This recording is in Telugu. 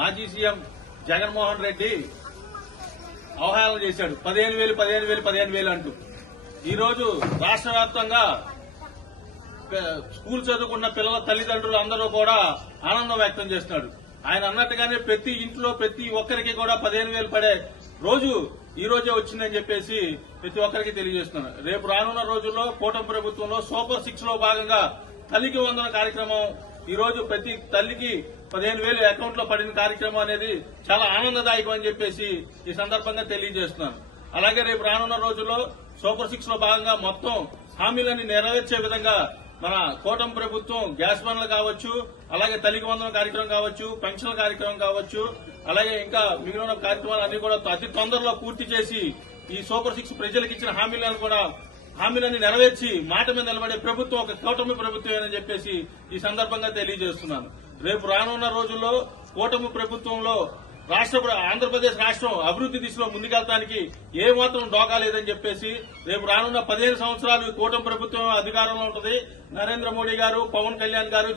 మాజీ సీఎం జగన్మోహన్ రెడ్డి అవహేళన చేశాడు. 15,000 అంటూ ఈ రోజు రాష్ట్ర వ్యాప్తంగా స్కూల్ చదువుకున్న పిల్లల తల్లిదండ్రులు అందరూ కూడా ఆనందం వ్యక్తం చేస్తున్నాడు. ఆయన అన్నట్టుగానే ప్రతి ఇంట్లో ప్రతి ఒక్కరికి కూడా 15,000 పడే రోజు ఈ రోజే వచ్చిందని చెప్పేసి ప్రతి ఒక్కరికి తెలియజేస్తున్నారు. రేపు రానున్న రోజుల్లో కూటమి ప్రభుత్వంలో సూపర్ 6 లో భాగంగా తల్లికి వందన కార్యక్రమం ఈ రోజు ప్రతి తల్లికి 15,000 అకౌంట్ లో పడిన కార్యక్రమం అనేది చాలా ఆనందదాయకం అని చెప్పేసి ఈ సందర్భంగా తెలియజేస్తున్నాను. అలాగే రేపు రానున్న రోజుల్లో సూపర్ 6 లో భాగంగా మొత్తం హామీలన్నీ నెరవేర్చే విధంగా మన కూటమి ప్రభుత్వం గ్యాస్ బండ్లు కావచ్చు, అలాగే తల్లికి వందన కార్యక్రమం కావచ్చు, పెన్షన్ల కార్యక్రమం కావచ్చు, అలాగే ఇంకా మిగిలిన కార్యక్రమాలన్నీ కూడా అతి తొందరలో పూర్తి చేసి ఈ సూపర్ 6 ప్రజలకు ఇచ్చిన హామీలన్నీ నెరవేర్చి మాట మీద నిలబడే ప్రభుత్వం ఒక కూటమి ప్రభుత్వమేనని చెప్పేసి ఈ సందర్భంగా తెలియజేస్తున్నాను. రేపు రానున్న రోజుల్లో కూటమి ప్రభుత్వంలో ఆంధ్రప్రదేశ్ రాష్ట్రం అభివృద్ది దిశలో ముందుకెళ్తానికి ఏమాత్రం డోకా లేదని చెప్పేసి రేపు రానున్న 15 సంవత్సరాలు కూటమి ప్రభుత్వం అధికారంలో ఉంటుంది. నరేంద్ర మోడీ గారు, పవన్ కళ్యాణ్ గారు